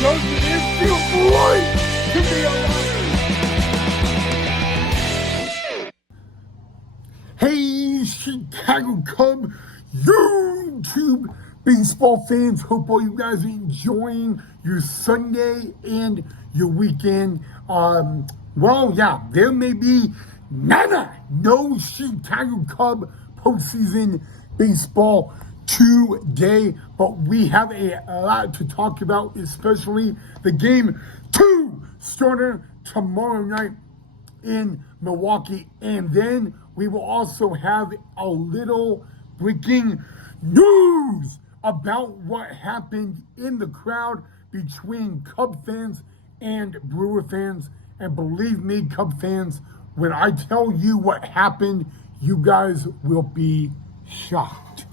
Doesn't it feel great to be alive? Hey, Chicago Cub YouTube baseball fans. Hope all you guys are enjoying your Sunday and your weekend. There may be no Chicago Cub postseason baseball today, but we have a lot to talk about, especially the game 2 starter tomorrow night in Milwaukee. And then we will also have a little breaking news about what happened in the crowd between Cub fans and Brewer fans. And believe me, Cub fans, when I tell you what happened, you guys will be shocked.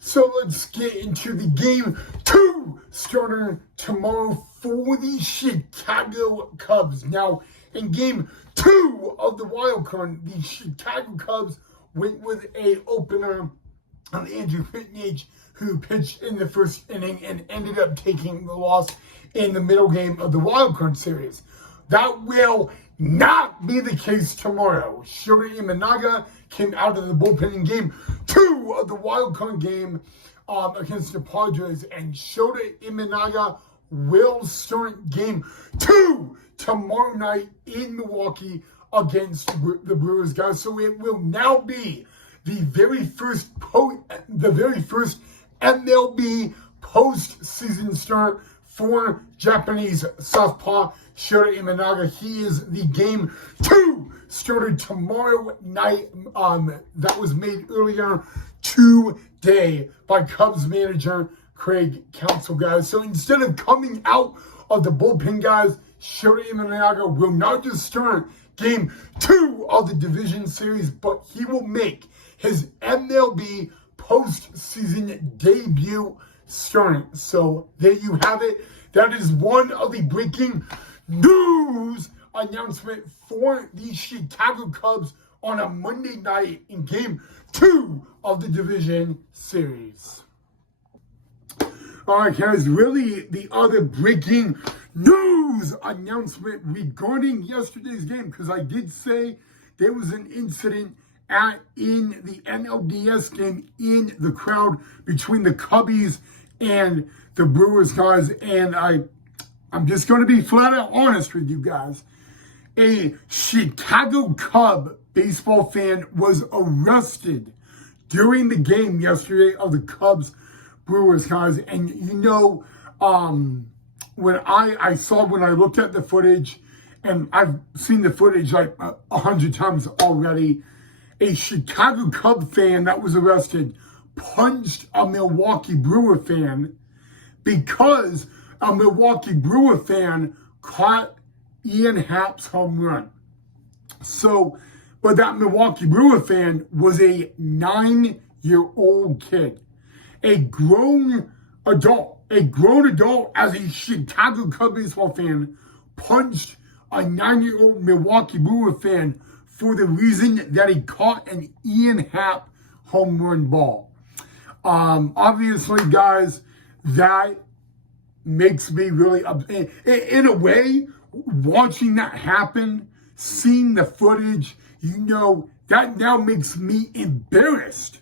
So let's get into the game 2 starter tomorrow for the Chicago Cubs. Now, in game 2 of the wild card, the Chicago Cubs went with a opener on Andrew Pitnage, who pitched in the first inning and ended up taking the loss in the middle game of the wild card series. That will not be the case tomorrow. Shota Imanaga came out of the bullpen in game 2 of the wild card game against the Padres, and Shota Imanaga will start game 2 tomorrow night in Milwaukee against the Brewers, guys. So it will now be the very first MLB postseason start for Japanese southpaw Shota Imanaga. He is the game 2 starter tomorrow night. That was made earlier today by Cubs manager Craig Counsell, guys. So instead of coming out of the bullpen, guys, Shota Imanaga will not just start game 2 of the division series, but he will make his MLB postseason debut starting. So there you have it. That is one of the breaking news announcement for the Chicago Cubs on a Monday night in game 2 of the division series. All right, guys, really the other breaking news announcement regarding yesterday's game, because I did say there was an incident in the NLDS game in the crowd between the Cubbies and the Brewers, guys, and I'm just going to be flat out honest with you guys. A Chicago Cub baseball fan was arrested during the game yesterday of the Cubs Brewers, guys. And you know, when I looked at the footage, and I've seen the footage like 100 times already, a Chicago Cub fan that was arrested punched a Milwaukee Brewer fan because a Milwaukee Brewer fan caught Ian Happ's home run. So, but that Milwaukee Brewer fan was a 9-year-old kid. A grown adult as a Chicago Cub baseball fan punched a 9-year-old Milwaukee Brewer fan for the reason that he caught an Ian Happ home run ball. Obviously, guys, that makes me really upset. In a way, watching that happen, seeing the footage, you know, that now makes me embarrassed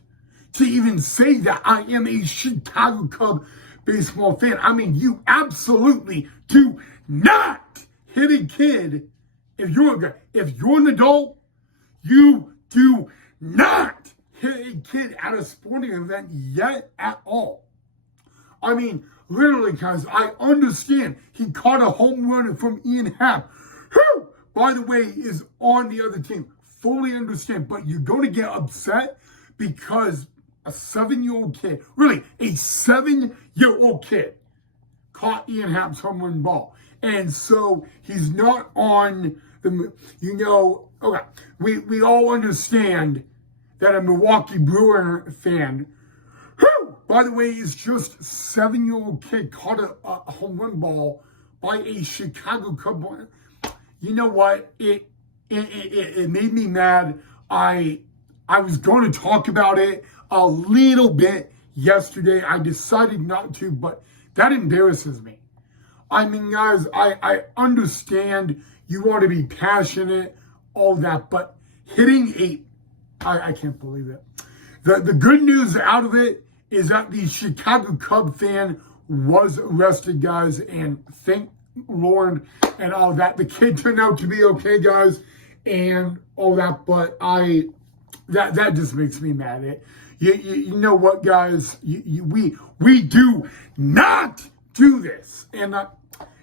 to even say that I am a Chicago Cub baseball fan. I mean, you absolutely do not hit a kid. If you're an adult, you do not hit a kid at a sporting event yet at all. I mean, literally, guys, I understand he caught a home run from Ian Happ, who, by the way, is on the other team. Fully understand, but you're going to get upset because a 7-year-old kid, really, a 7-year-old kid caught Ian Happ's home run ball. And so he's not on the, you know, okay, we all understand that a Milwaukee Brewer fan, who, by the way, is just 7-year-old kid caught a home run ball by a Chicago Cub. You know what? It made me mad. I was going to talk about it a little bit yesterday. I decided not to, but that embarrasses me. I mean, guys, I understand you want to be passionate, all that, but hitting I can't believe it. The good news out of it is that the Chicago Cub fan was arrested, guys, and thank Lord and all that. The kid turned out to be okay, guys, and all that, but that just makes me mad. You know what, guys? We do not do this, and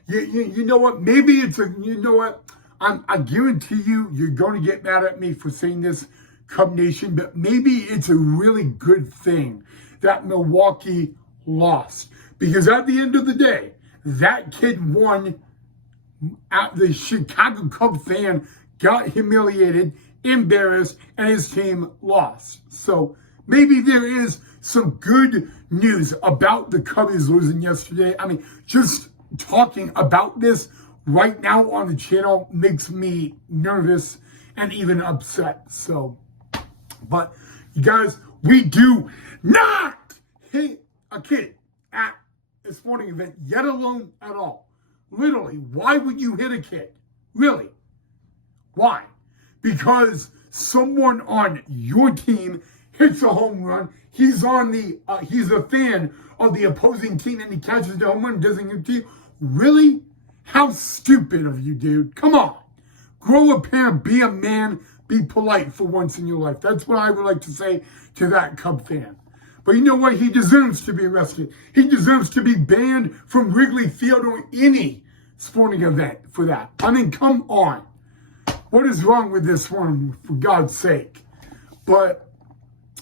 you know what? Maybe it's you know what? I guarantee you're going to get mad at me for saying this, Cub Nation, but maybe it's a really good thing that Milwaukee lost, because at the end of the day, that kid won. The Chicago Cub fan got humiliated, embarrassed, and his team lost. So maybe there is some good news about the Cubbies losing yesterday. I mean, just talking about this right now on the channel makes me nervous and even upset. So, but you guys, we do not hit a kid at a sporting event, yet alone at all. Literally, why would you hit a kid? Really? Why? Because someone on your team hits a home run. He's a fan of the opposing team, and he catches the home run and doesn't hit you. Really? How stupid of you, dude. Come on. Grow a pair, be a man, be polite for once in your life. That's what I would like to say to that Cub fan. But you know what? He deserves to be arrested. He deserves to be banned from Wrigley Field or any sporting event for that. I mean, come on. What is wrong with this one, for God's sake? But,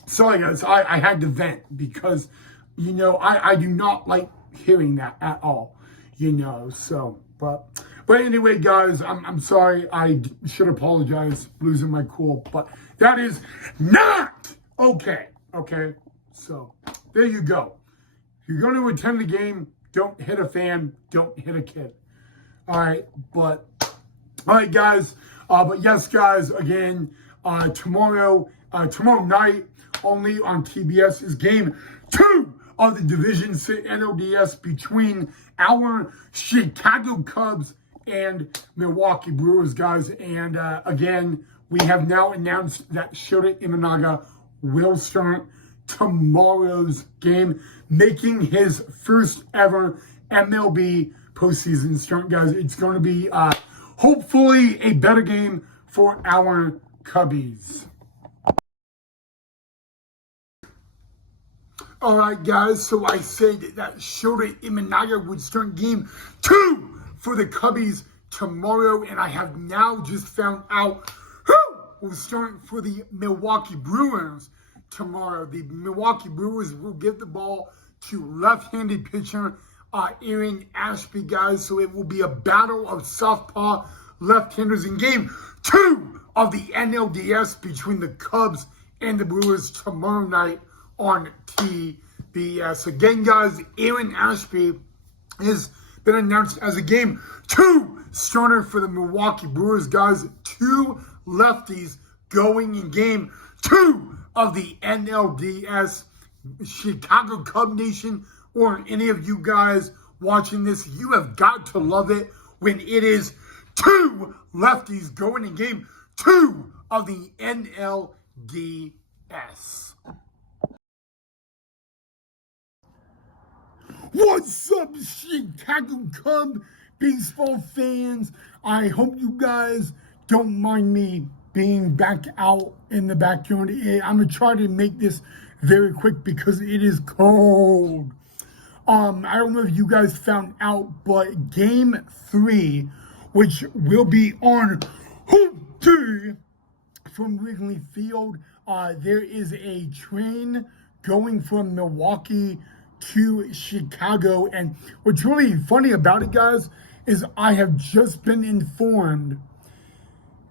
sorry guys, I had to vent because, you know, I do not like hearing that at all, you know, so, but anyway, guys, I'm sorry. I should apologize, losing my cool, but that is not okay, okay? So, there you go. If you're going to attend the game, don't hit a fan, don't hit a kid. All right, guys. But yes, guys, again, tomorrow night, only on TBS, is game 2 of the Division 6 NLDS between our Chicago Cubs and Milwaukee Brewers, guys. And again, we have now announced that Shota Imanaga will start tomorrow's game, making his first ever MLB postseason start, guys. It's going to be hopefully a better game for our Cubbies. All right, guys, so I said that Shota Imanaga would start game 2 for the Cubbies tomorrow, and I have now just found out who will start for the Milwaukee Brewers tomorrow. The Milwaukee Brewers will give the ball to left-handed pitcher Aaron Ashby, guys. So it will be a battle of southpaw left-handers in game 2 of the NLDS between the Cubs and the Brewers tomorrow night on TBS. Again, guys, Aaron Ashby has been announced as a game 2 starter for the Milwaukee Brewers, guys. 2 lefties going in game 2 of the NLDS. Chicago Cub Nation, or any of you guys watching this, you have got to love it when it is 2 lefties going in game 2 of the NLDS. What's up, Chicago Cub baseball fans? I hope you guys don't mind me being back out in the backyard. I'm going to try to make this very quick because it is cold. I don't know if you guys found out, but game 3, which will be on Tuesday from Wrigley Field, there is a train going from Milwaukee to Chicago. And what's really funny about it, guys, is I have just been informed,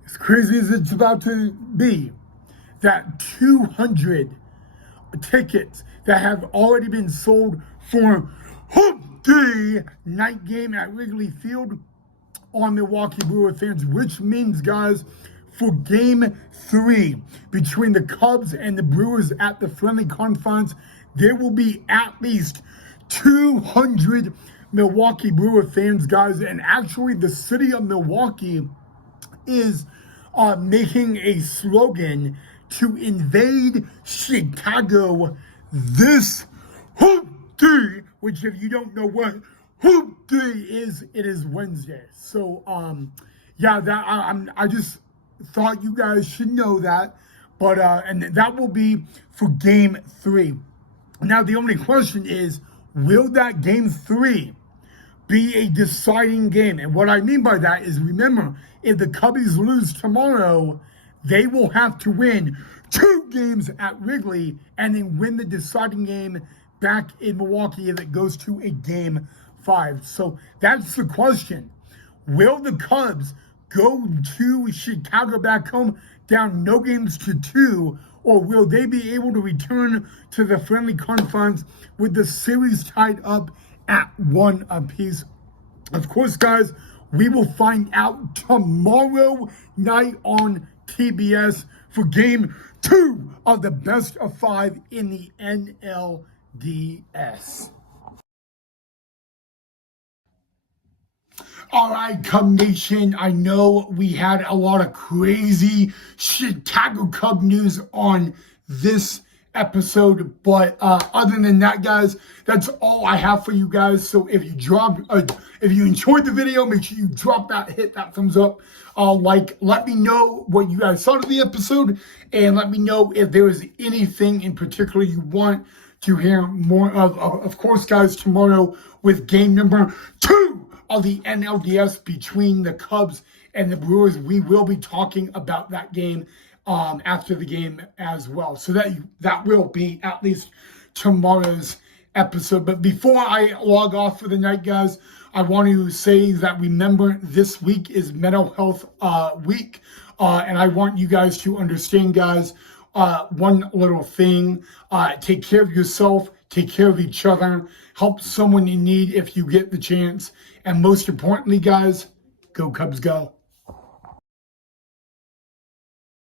as crazy as it's about to be, that 200 tickets that have already been sold for Day night game at Wrigley Field on Milwaukee Brewer fans, which means, guys, for game 3 between the Cubs and the Brewers at the friendly confines, there will be at least 200 Milwaukee Brewer fans, guys. And actually, the city of Milwaukee is making a slogan to invade Chicago this Hoop Day, which if you don't know what Hoop Day is, it is Wednesday. So yeah, that I just thought you guys should know that. But and that will be for Game 3. Now the only question is, will that Game 3 be a deciding game? And what I mean by that is, remember, if the Cubbies lose tomorrow, they will have to win 2 games at Wrigley and then win the deciding game back in Milwaukee if it goes to a Game 5. So that's the question. Will the Cubs go to Chicago back home down no games to 2, or will they be able to return to the friendly confines with the series tied up at 1 apiece? Of course, guys, we will find out tomorrow night on TBS for Game 2 of the best of 5 in the NLDS. All right, Cub Nation, I know we had a lot of crazy Chicago Cub news on this episode, but other than that, guys, that's all I have for you guys. So if you enjoyed the video, make sure you hit that thumbs up, let me know what you guys thought of the episode, and let me know if there was anything in particular you want to hear more of. Of course, guys, tomorrow with game number 2 of the NLDS between the Cubs and the Brewers, we will be talking about that game after the game as well. So that will be at least tomorrow's episode. But before I log off for the night, guys, I want to say that remember, this week is Mental Health Week. And I want you guys to understand, guys, one little thing. Take care of yourself. Take care of each other. Help someone in need if you get the chance. And most importantly, guys, go Cubs go.